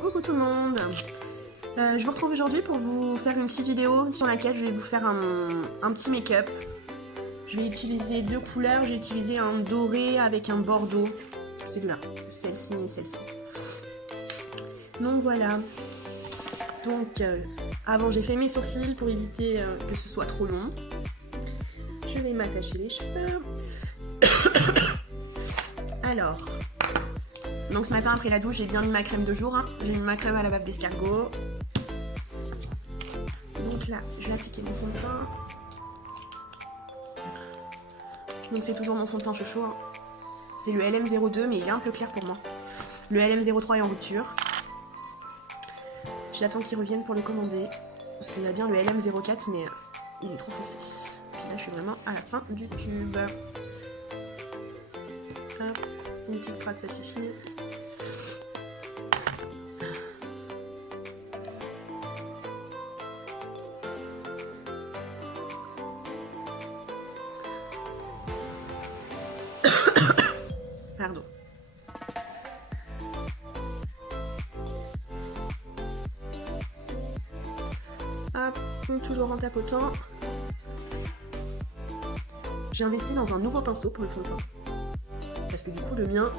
Coucou tout le monde. Je vous retrouve aujourd'hui pour vous faire une petite vidéo sur laquelle je vais vous faire un petit make-up. Je vais utiliser deux couleurs, j'ai utilisé un doré avec un bordeaux. C'est là, celle-ci et celle-ci. Donc voilà. Donc avant j'ai fait mes sourcils pour éviter que ce soit trop long. Je vais m'attacher les cheveux. Alors, donc ce matin après la douche j'ai bien mis ma crème de jour. J'ai mis ma crème à la bave d'escargot. Donc là, je vais appliquer mon fond de teint. Donc c'est toujours mon fond de teint chaud. C'est le LM02 mais il est un peu clair pour moi. Le LM03 est en rupture. J'attends qu'il revienne pour le commander. Parce qu'il y a bien le LM04 mais il est trop foncé. Puis là je suis vraiment à la fin du tube. Hop, une petite craque ça suffit. Pardon. Hop, toujours en tapotant. J'ai investi dans un nouveau pinceau pour le fond de teint. Parce que du coup, le mien,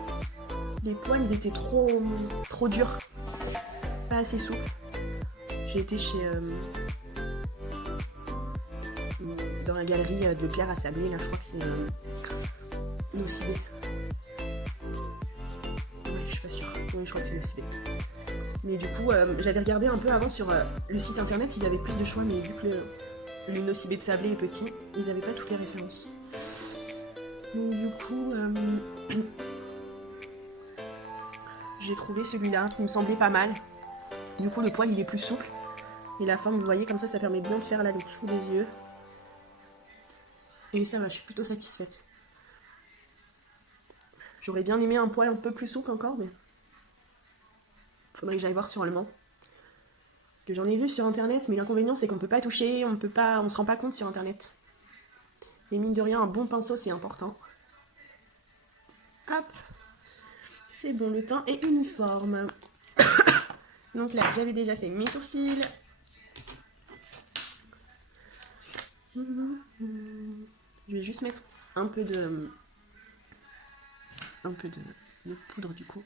les poils, ils étaient trop durs. Pas assez souples. J'ai été chez... dans la galerie de Claire à Sablé, là, je crois que c'est... Nocibé. Ouais, je suis pas sûre. Oui, je crois que c'est Nocibé. Mais du coup, j'avais regardé un peu avant sur le site internet, ils avaient plus de choix, mais vu que le Nocibé de Sablé est petit, ils n'avaient pas toutes les références. Donc du coup, j'ai trouvé celui-là qui me semblait pas mal. Du coup, le poil il est plus souple. Et la forme, vous voyez, comme ça permet bien de faire là le dessous des yeux. Et ça va, je suis plutôt satisfaite. J'aurais bien aimé un poil un peu plus souple encore, mais... faudrait que j'aille voir sur le Mans. Parce que j'en ai vu sur internet, mais l'inconvénient c'est qu'on peut pas toucher, on se rend pas compte sur internet. Et mine de rien, un bon pinceau c'est important. Hop, c'est bon, le teint est uniforme. Donc là, j'avais déjà fait mes sourcils. Je vais juste mettre un peu de poudre du coup.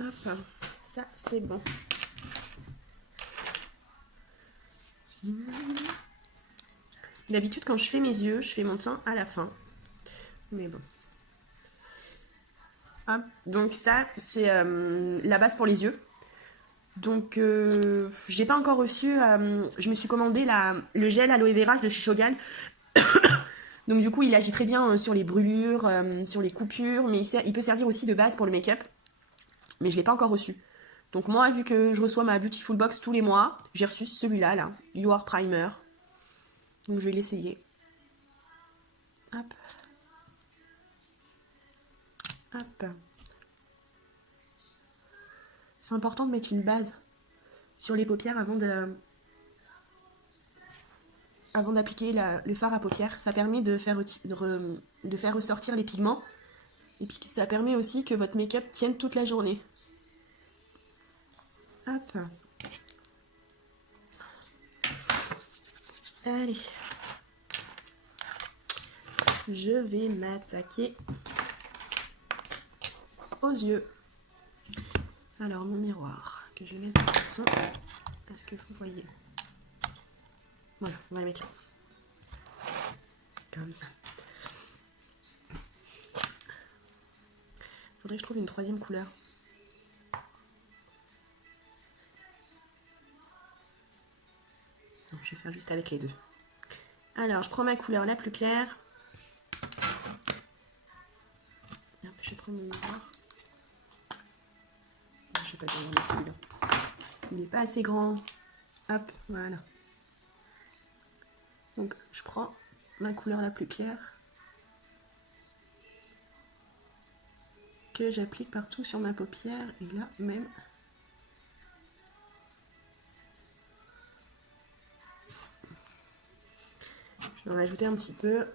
Hop, ça c'est bon. D'habitude quand je fais mes yeux, je fais mon teint à la fin. Mais bon. Hop, donc ça c'est la base pour les yeux. Donc j'ai pas encore reçu, je me suis commandé le gel aloe vera de chez Shogan. Donc du coup il agit très bien sur les brûlures, sur les coupures, mais il peut servir aussi de base pour le make-up. Mais je l'ai pas encore reçu. Donc moi, vu que je reçois ma Beautiful Box tous les mois, j'ai reçu celui-là, là, You Are Primer. Donc je vais l'essayer. Hop. Hop. C'est important de mettre une base sur les paupières avant d'appliquer le fard à paupières. Ça permet de faire ressortir les pigments. Et puis ça permet aussi que votre make-up tienne toute la journée. Hop. Allez. Je vais m'attaquer aux yeux. Alors mon miroir, que je vais mettre de façon à ce que vous voyez. Voilà, on va le mettre là. Comme ça. Faudrait que je trouve une troisième couleur. Non, je vais faire juste avec les deux. Alors, je prends ma couleur la plus claire. Hop, je prends mon miroir. Je sais pas comment celui-là. Il n'est pas assez grand. Hop, voilà. Donc, je prends ma couleur la plus claire. Que j'applique partout sur ma paupière. Et là, même... Je vais en rajouter un petit peu.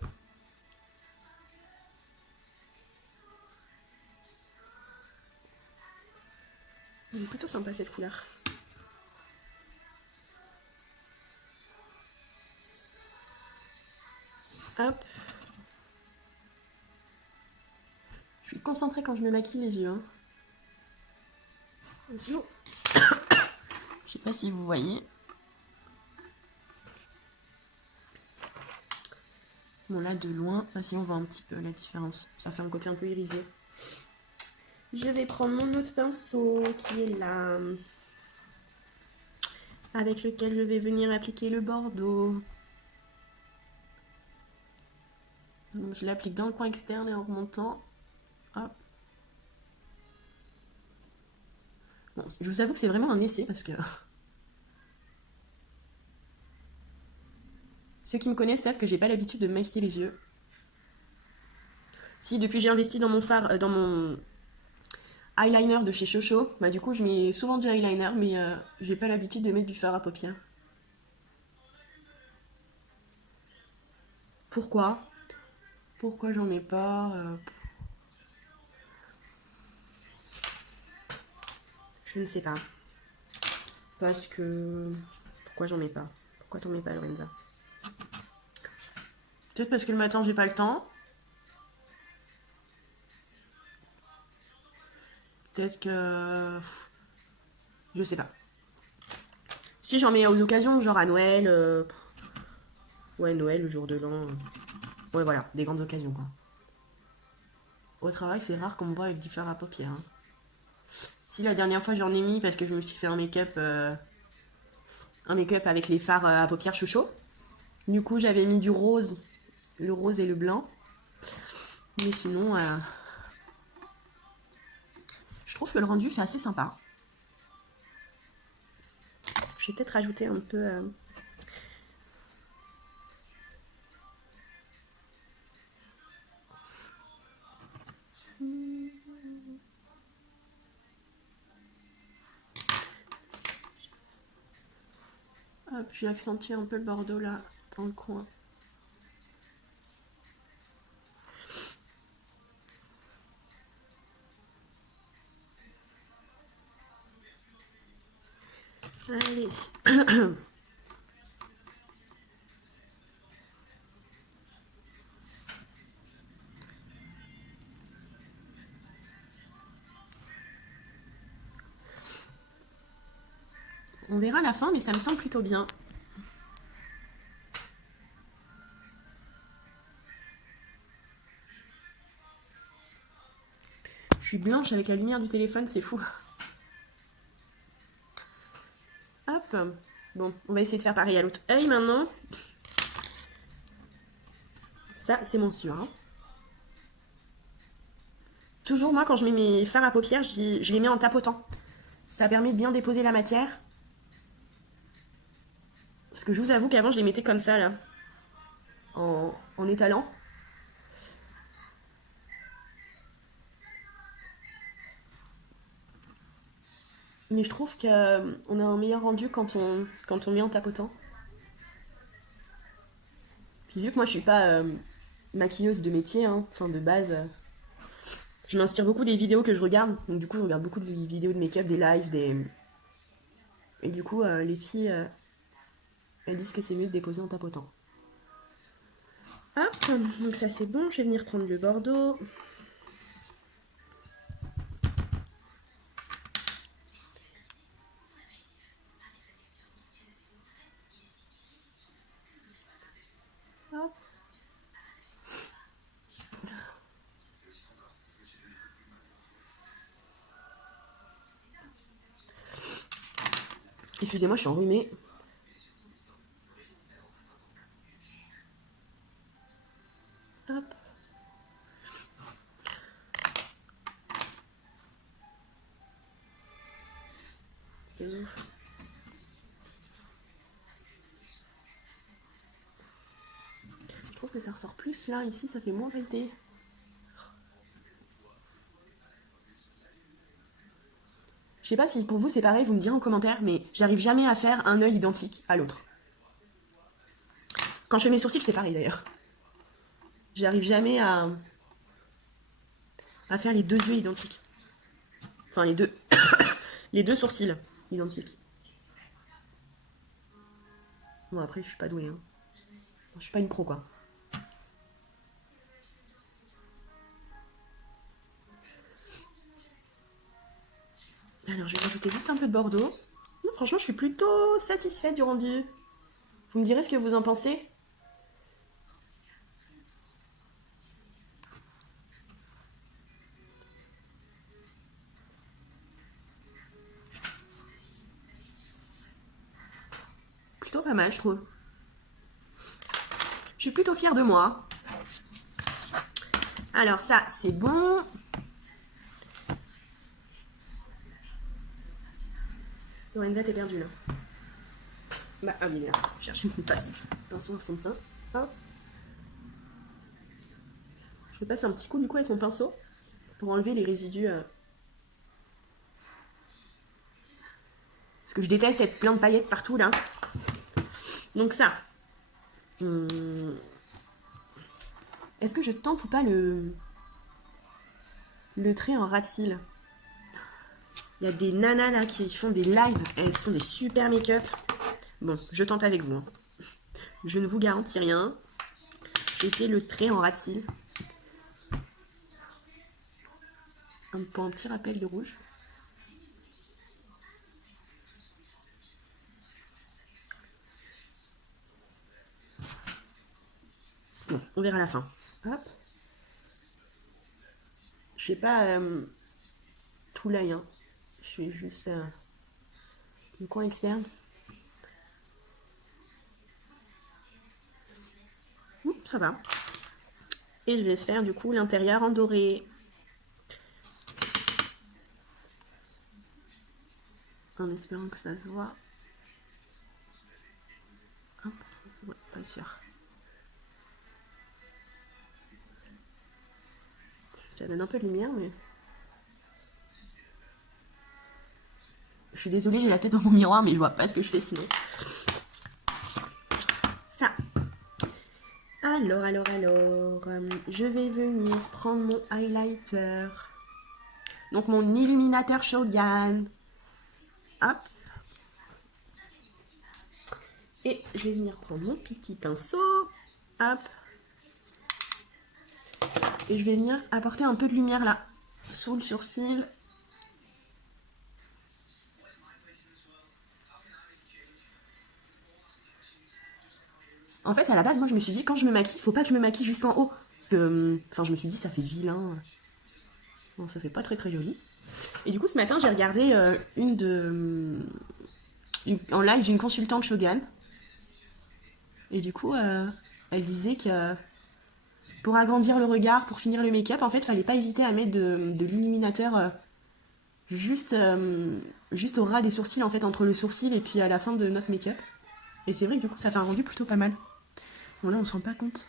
Elle est plutôt sympa cette couleur. Hop. Je suis concentrée quand je me maquille les yeux. Hein. Attention. Je sais pas si vous voyez. Bon là de loin, si on voit un petit peu la différence. Ça fait un côté un peu irisé. Je vais prendre mon autre pinceau qui est là. Avec lequel je vais venir appliquer le bordeaux. Donc je l'applique dans le coin externe et en remontant. Hop. Bon, je vous avoue que c'est vraiment un essai parce que ceux qui me connaissent savent que j'ai pas l'habitude de me maquiller les yeux. Si depuis j'ai investi dans mon fard, dans mon eyeliner de chez Chocho, bah du coup je mets souvent du eyeliner, mais j'ai pas l'habitude de mettre du fard à paupières. Pourquoi? Pourquoi j'en mets pas Je ne sais pas. Parce que... Pourquoi j'en mets pas? Pourquoi t'en mets pas, Lorenza? Peut-être parce que le matin j'ai pas le temps. Peut-être que... Je sais pas. Si j'en mets aux occasions, genre à Noël... Ouais, Noël, le jour de l'an... Ouais, voilà, des grandes occasions, quoi. Au travail, c'est rare qu'on me voit avec du fard à paupières. Hein. Si, la dernière fois, j'en ai mis parce que je me suis fait un make-up avec les fards à paupières chouchou. Du coup, j'avais mis du rose, le rose et le blanc. Mais sinon, je trouve que le rendu fait assez sympa. Je vais peut-être rajouter un peu... Hop, je vais accentuer un peu le bordeaux là, dans le coin. Allez. On verra à la fin, mais ça me semble plutôt bien. Je suis blanche avec la lumière du téléphone, c'est fou. Hop. Bon, on va essayer de faire pareil à l'autre œil maintenant. Ça, c'est mon sûr. Hein. Toujours, moi, quand je mets mes fards à paupières, je les mets en tapotant. Ça permet de bien déposer la matière. Parce que je vous avoue qu'avant, je les mettais comme ça, là. En étalant. Mais je trouve qu'on a un meilleur rendu quand on met en tapotant. Puis vu que moi, je suis pas maquilleuse de métier, hein, enfin de base... je m'inspire beaucoup des vidéos que je regarde. Donc du coup, je regarde beaucoup de vidéos de make-up, des lives, des... Et du coup, les filles, elles disent que c'est mieux de déposer en tapotant. Hop, donc ça c'est bon. Je vais venir prendre le bordeaux. Hop. Excusez-moi, je suis enrhumée. Hop. Je trouve que ça ressort plus là, ici ça fait moins feuilleté. Je sais pas si pour vous c'est pareil, vous me direz en commentaire, mais j'arrive jamais à faire un œil identique à l'autre. Quand je fais mes sourcils, c'est pareil d'ailleurs. J'arrive jamais à faire les deux yeux identiques. Enfin, les deux, les deux sourcils identiques. Bon, après, je suis pas douée. Hein. Je suis pas une pro, quoi. Alors, je vais rajouter juste un peu de bordeaux. Non, franchement, je suis plutôt satisfaite du rendu. Vous me direz ce que vous en pensez. Plutôt pas mal, je trouve. Je suis plutôt fière de moi. Alors, ça, c'est bon. Lorenza, t'es perdue, là. Bah, ah oui, là. Cherchez mon pinceau en fond de teint. Hop. Je passe un petit coup, du coup, avec mon pinceau pour enlever les résidus. Parce que je déteste être plein de paillettes partout, là. Donc ça. Est-ce que je tente ou pas le trait en ras de cils? Il y a des nanas là qui font des lives. Elles font des super make-up. Bon, je tente avec vous. Hein. Je ne vous garantis rien. J'ai fait le trait en ras de cils. Pour un petit rappel de rouge. Bon, on verra à la fin. Hop. Je fais pas tout l'œil. Hein. Je fais juste le coin externe. Ça va. Et je vais faire du coup l'intérieur en doré. En espérant que ça se voit. Hop. Ouais, pas sûr. Ça donne un peu de lumière, mais... Je suis désolée, j'ai la tête dans mon miroir, mais je vois pas ce que je fais sinon. Ça. Alors, je vais venir prendre mon highlighter. Donc, mon illuminateur Shogun. Hop. Et je vais venir prendre mon petit pinceau. Hop. Et je vais venir apporter un peu de lumière là, sous le sourcil. En fait, à la base, moi, je me suis dit, quand je me maquille, faut pas que je me maquille jusqu'en haut. Parce que, enfin, je me suis dit, ça fait vilain. Bon, ça fait pas très très joli. Et du coup, ce matin, j'ai regardé en live d'une consultante Shogun. Et du coup, elle disait que pour agrandir le regard, pour finir le make-up, en fait, fallait pas hésiter à mettre de l'illuminateur juste au ras des sourcils, en fait, entre le sourcil et puis à la fin de notre make-up. Et c'est vrai que du coup, ça fait un rendu plutôt pas mal. Bon, là, on se rend pas compte.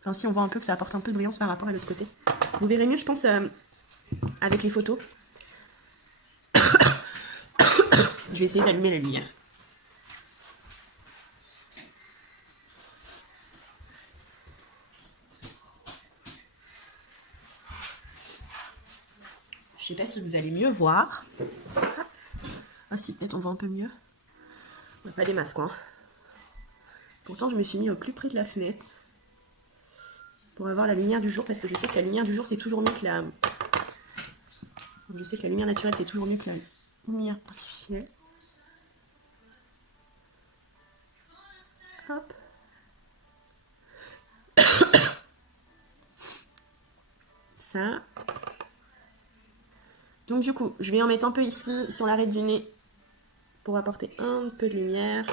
Enfin, si, on voit un peu que ça apporte un peu de brillance par rapport à l'autre côté. Vous verrez mieux, je pense, avec les photos. Je vais essayer d'allumer la lumière. Je sais pas si vous allez mieux voir. Ah si, peut-être on voit un peu mieux. On n'a pas des masques, quoi. Pourtant, je me suis mis au plus près de la fenêtre pour avoir la lumière du jour, parce que je sais que la lumière du jour, c'est toujours mieux que la... Je sais que la lumière naturelle, c'est toujours mieux que la lumière artificielle. Hop. Ça. Donc du coup, je vais en mettre un peu ici, sur l'arrêt du nez, pour apporter un peu de lumière.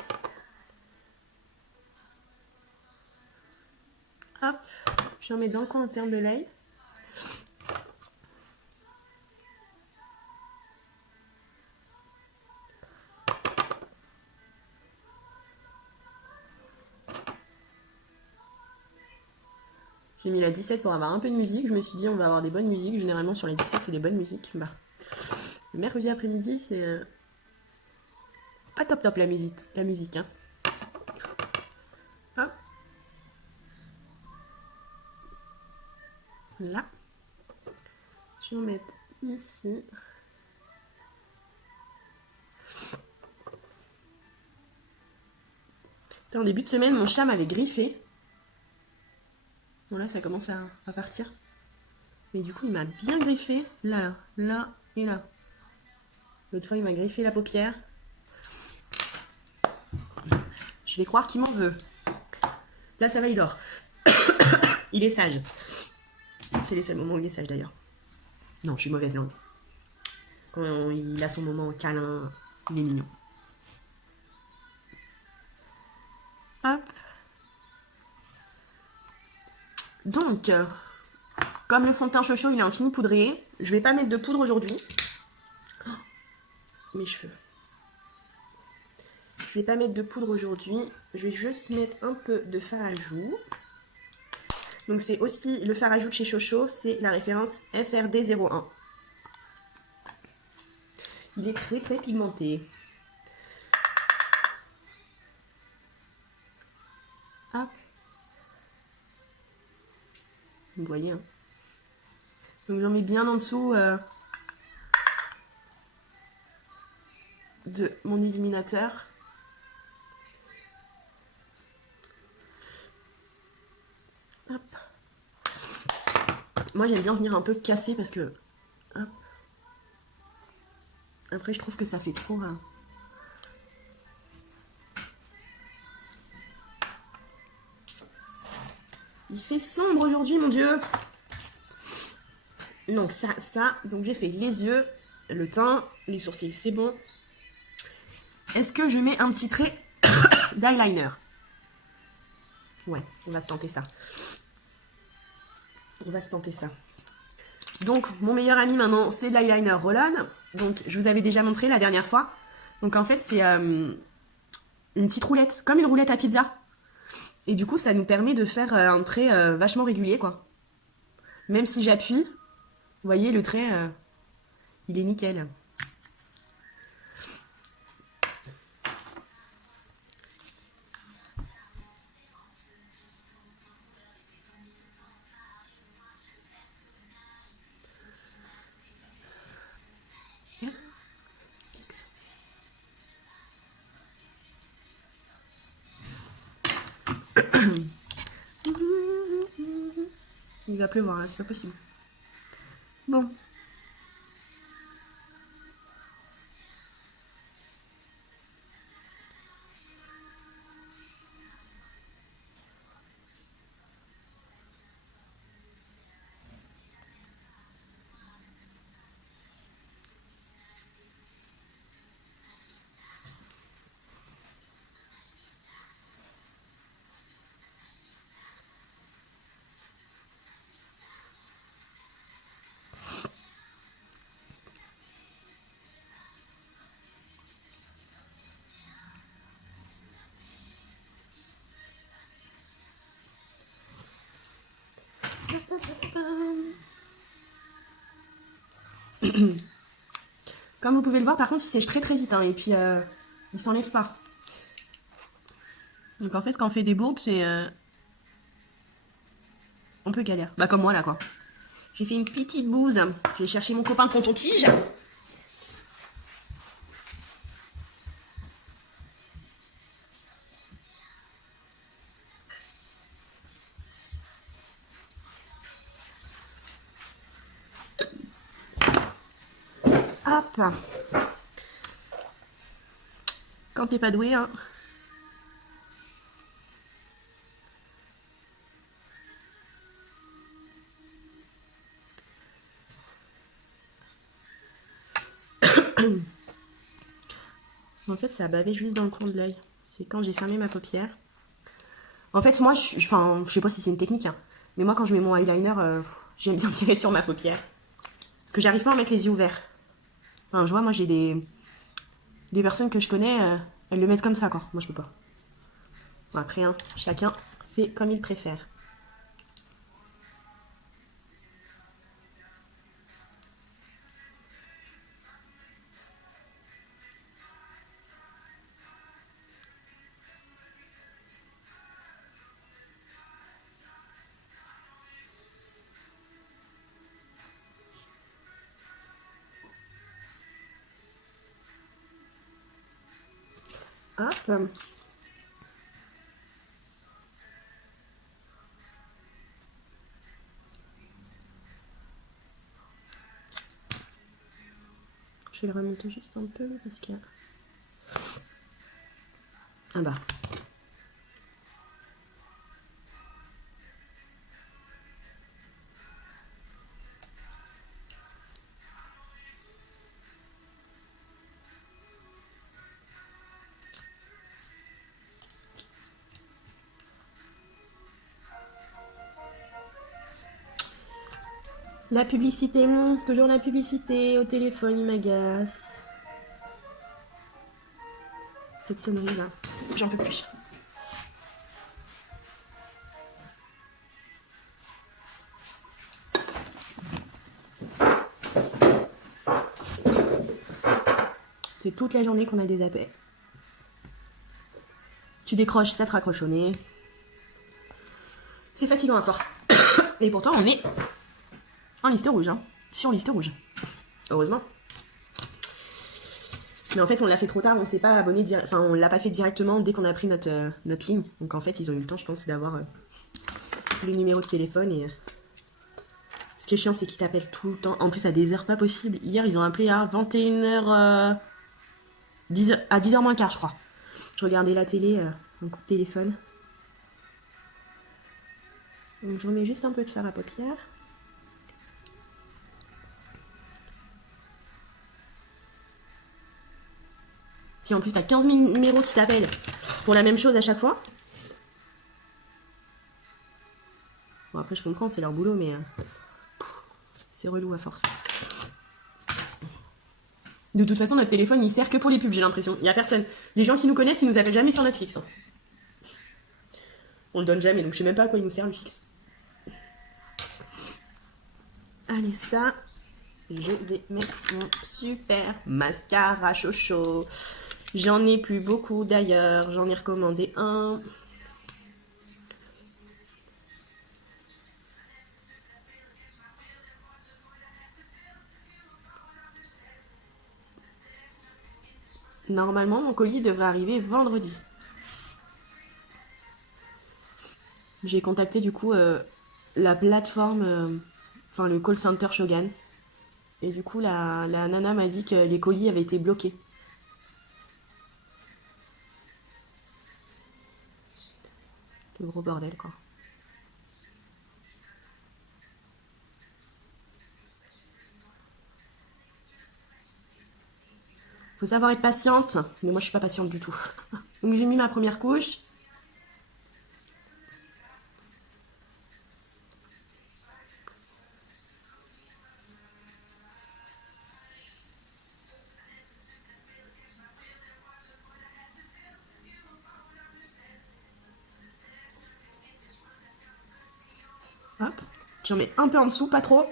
Hop. Je vais en mettre dans le coin interne de l'œil. J'ai mis la 17 pour avoir un peu de musique. Je me suis dit, on va avoir des bonnes musiques. Généralement, sur les 17, c'est des bonnes musiques. Bah, le mercredi après-midi, c'est pas top top la musique hein. Là. Je vais en mettre ici. En début de semaine, mon chat m'avait griffé. Bon là, ça commence à partir. Mais du coup, il m'a bien griffé. Là, là et là. L'autre fois, il m'a griffé la paupière. Je vais croire qu'il m'en veut. Là, ça va, il dort. Il est sage. C'est les seuls moments où il est sage d'ailleurs. Non, je suis mauvaise langue. Quand il a son moment câlin, il est mignon. Hop. Donc, comme le fond de teint Chocho, il est en fini poudrier, je vais pas mettre de poudre aujourd'hui. Oh, mes cheveux. Je vais pas mettre de poudre aujourd'hui. Je vais juste mettre un peu de fard à joues. Donc c'est aussi le fard à joues de chez Chocho, c'est la référence FRD01. Il est très très pigmenté. Hop. Vous voyez, hein. Donc j'en mets bien en dessous de mon illuminateur. Hop. Moi j'aime bien venir un peu casser parce que... Hop. Après je trouve que ça fait trop... Il fait sombre aujourd'hui, mon Dieu. Non, ça. Donc j'ai fait les yeux, le teint, les sourcils, c'est bon. Est-ce que je mets un petit trait d'eyeliner? Ouais, on va se tenter ça. On va se tenter ça. Donc, mon meilleur ami maintenant, c'est de l'eyeliner Roll-On. Donc, je vous avais déjà montré la dernière fois. Donc, en fait, c'est une petite roulette, comme une roulette à pizza. Et du coup, ça nous permet de faire un trait vachement régulier, quoi. Même si j'appuie, vous voyez, le trait, il est nickel. Qu'est-ce que ça fait? Il va pleuvoir là, c'est pas possible. Bon. Comme vous pouvez le voir, par contre, il sèche très très vite, hein, et puis il s'enlève pas. Donc en fait, quand on fait des boucles, c'est un peu galère. Bah comme moi là, quoi. J'ai fait une petite bouse. Je vais chercher mon copain tonton-tige. Hop. Quand t'es pas doué, hein. En fait, ça a bavé juste dans le coin de l'œil. C'est quand j'ai fermé ma paupière. En fait, moi, je sais pas si c'est une technique, hein, mais moi, quand je mets mon eyeliner, j'aime bien tirer sur ma paupière. Parce que j'arrive pas à mettre les yeux ouverts. Enfin, je vois, moi, j'ai des personnes que je connais, elles le mettent comme ça, quoi. Moi, je peux pas. Bon, après, hein, chacun fait comme il préfère. Hop. Je vais le remonter juste un peu parce qu'il y a... Ah bah. La publicité, toujours la publicité au téléphone, il m'agace. Cette sonnerie là, j'en peux plus. C'est toute la journée qu'on a des appels. Tu décroches, ça te raccroche au nez. C'est fatigant à force. Et pourtant, on est en liste rouge, hein. Sur liste rouge. Heureusement. Mais en fait, on l'a fait trop tard, on s'est pas abonné, enfin, on l'a pas fait directement dès qu'on a pris notre ligne. Donc en fait, ils ont eu le temps, je pense, d'avoir le numéro de téléphone. Et ce qui est chiant, c'est qu'ils t'appellent tout le temps. En plus, à des heures pas possibles. Hier, ils ont appelé à 21h, à 10h moins quart, je crois. Je regardais la télé, un coup de téléphone. Donc je remets juste un peu de fard à paupières. Puis en plus, t'as 15 000 numéros qui t'appellent pour la même chose à chaque fois. Bon, après, je comprends, c'est leur boulot, mais c'est relou à force. De toute façon, notre téléphone, il sert que pour les pubs, j'ai l'impression. Il n'y a personne. Les gens qui nous connaissent, ils nous appellent jamais sur notre fixe. On le donne jamais, donc je sais même pas à quoi il nous sert le fixe. Allez, ça, je vais mettre mon super mascara chocho. J'en ai plus beaucoup d'ailleurs, j'en ai recommandé un. Normalement, mon colis devrait arriver vendredi. J'ai contacté du coup la plateforme, enfin le call center Shogun. Et du coup, la nana m'a dit que les colis avaient été bloqués. Le gros bordel, quoi. Faut savoir être patiente, mais moi je suis pas patiente du tout. Donc j'ai mis ma première couche. Hop. J'en mets un peu en dessous, pas trop.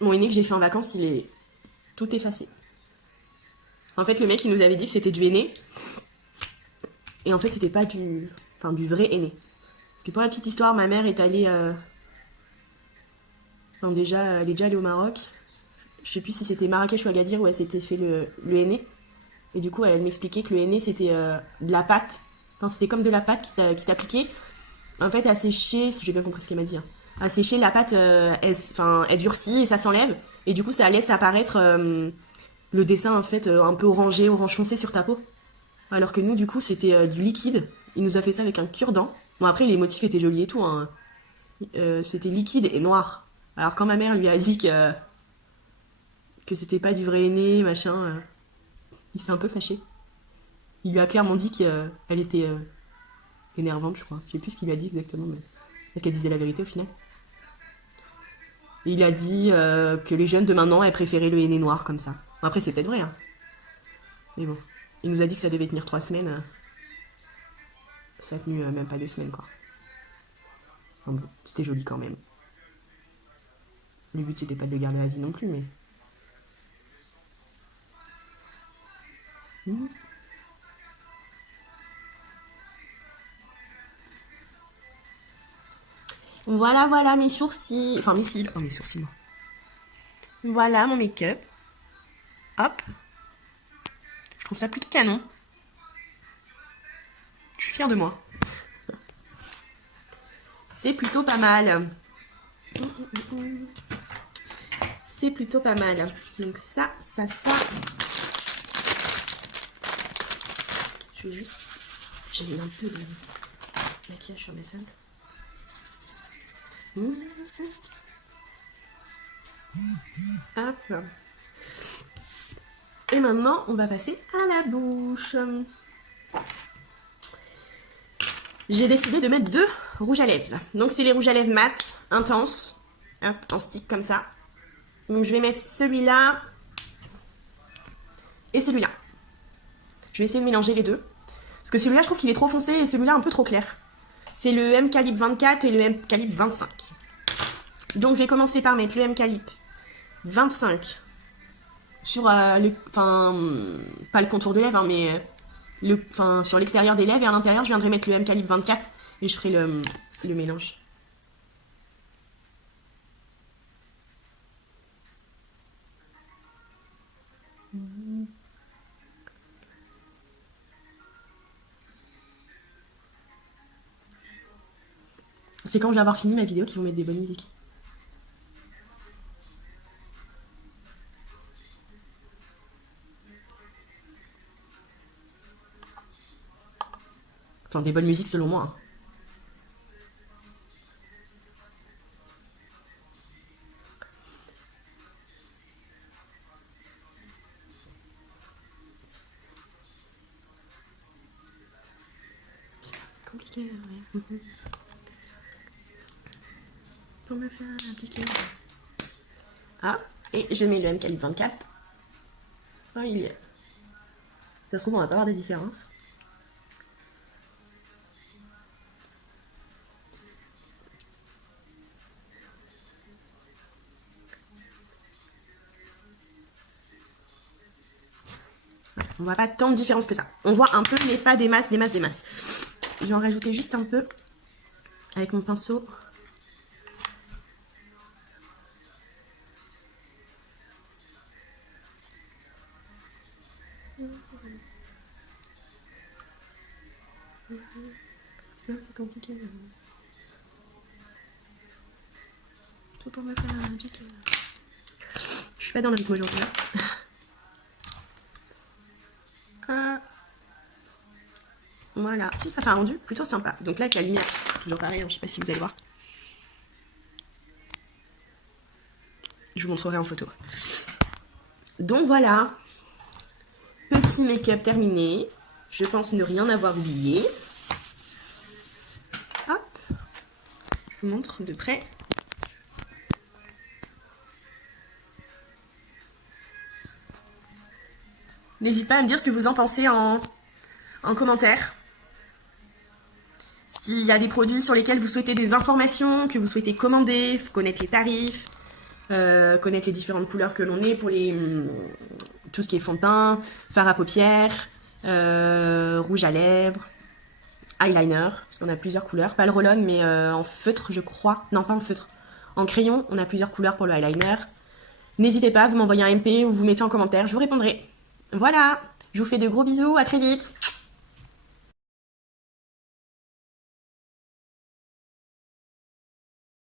Mon aîné que j'ai fait en vacances, il est tout effacé. En fait, le mec, il nous avait dit que c'était du henné. Et en fait, c'était pas du vrai henné. Parce que pour la petite histoire, ma mère est allée... elle est déjà allée au Maroc. Je sais plus si c'était Marrakech ou Agadir où elle s'était fait le henné. Et du coup, elle m'expliquait que le henné, c'était de la pâte. Enfin, c'était comme de la pâte qui t'appliquait. En fait, à sécher, si j'ai bien compris ce qu'elle m'a dit, hein. À sécher, la pâte, elle durcit et ça s'enlève. Et du coup, ça laisse apparaître le dessin, en fait, un peu orangé, orange foncé sur ta peau. Alors que nous, du coup, c'était du liquide. Il nous a fait ça avec un cure-dent. Bon, après, les motifs étaient jolis et tout, hein. C'était liquide et noir. Alors, quand ma mère lui a dit que c'était pas du vrai henné, machin, il s'est un peu fâché. Il lui a clairement dit qu'elle était énervante, je crois. Je sais plus ce qu'il lui a dit exactement, mais est-ce qu'elle disait la vérité au final? Et il a dit que les jeunes de maintenant, elles préféraient le henné noir comme ça. Bon, après, c'est peut-être vrai, hein. Mais bon. Il nous a dit que ça devait tenir 3 semaines. Ça a tenu même pas 2 semaines, quoi. Enfin, bon, c'était joli quand même. Le but, c'était pas de le garder à vie non plus, mais... Voilà, voilà mes sourcils. Enfin, mes cils. Oh, mes sourcils, moi. Voilà mon make-up. Hop. Je trouve ça plutôt canon. Je suis fière de moi. C'est plutôt pas mal. C'est plutôt pas mal. Donc ça. Je vais juste... J'ai mis un peu de maquillage sur mes seins. Hop. Et maintenant, on va passer à la bouche. J'ai décidé de mettre 2 rouges à lèvres. Donc c'est les rouges à lèvres mat, intenses. Hop, en stick comme ça. Donc je vais mettre celui-là et celui-là. Je vais essayer de mélanger les deux. Parce que celui-là, je trouve qu'il est trop foncé et celui-là un peu trop clair. C'est le M calibre 24 et le M calibre 25. Donc je vais commencer par mettre le M calibre 25 sur enfin, pas le contour de lèvres, hein, mais sur l'extérieur des lèvres, et à l'intérieur je viendrai mettre le M calibre 24 et je ferai le mélange. C'est quand je vais avoir fini ma vidéo qu'ils vont mettre des bonnes musiques. Enfin, des bonnes musiques selon moi. Hein. Compliqué, ouais. Pour me faire appliquer. Ah, et je mets le M calibre 24. Ah, il y est. Ça se trouve, on va pas avoir des différences. On voit pas tant de différence que ça. On voit un peu, mais pas des masses, des masses, des masses. Je vais en rajouter juste un peu avec mon pinceau. C'est compliqué. Tout pour me faire un pic. Je suis pas dans le rythme aujourd'hui. Voilà, si ça fait un rendu plutôt sympa. Donc là avec la lumière, toujours pareil, hein, je sais pas si vous allez voir. Je vous montrerai en photo. Donc voilà, petit make-up terminé. Je pense ne rien avoir oublié. Hop, je vous montre de près. N'hésitez pas à me dire ce que vous en pensez en commentaire. S'il y a des produits sur lesquels vous souhaitez des informations, que vous souhaitez commander, connaître les tarifs, connaître les différentes couleurs que l'on est pour tout ce qui est fond de teint, fard à paupières, rouge à lèvres, eyeliner, parce qu'on a plusieurs couleurs, pas le roll-on mais en feutre je crois, non pas en feutre, en crayon, on a plusieurs couleurs pour le eyeliner. N'hésitez pas, vous m'envoyez un MP ou vous mettez en commentaire, je vous répondrai. Voilà, je vous fais de gros bisous, à très vite.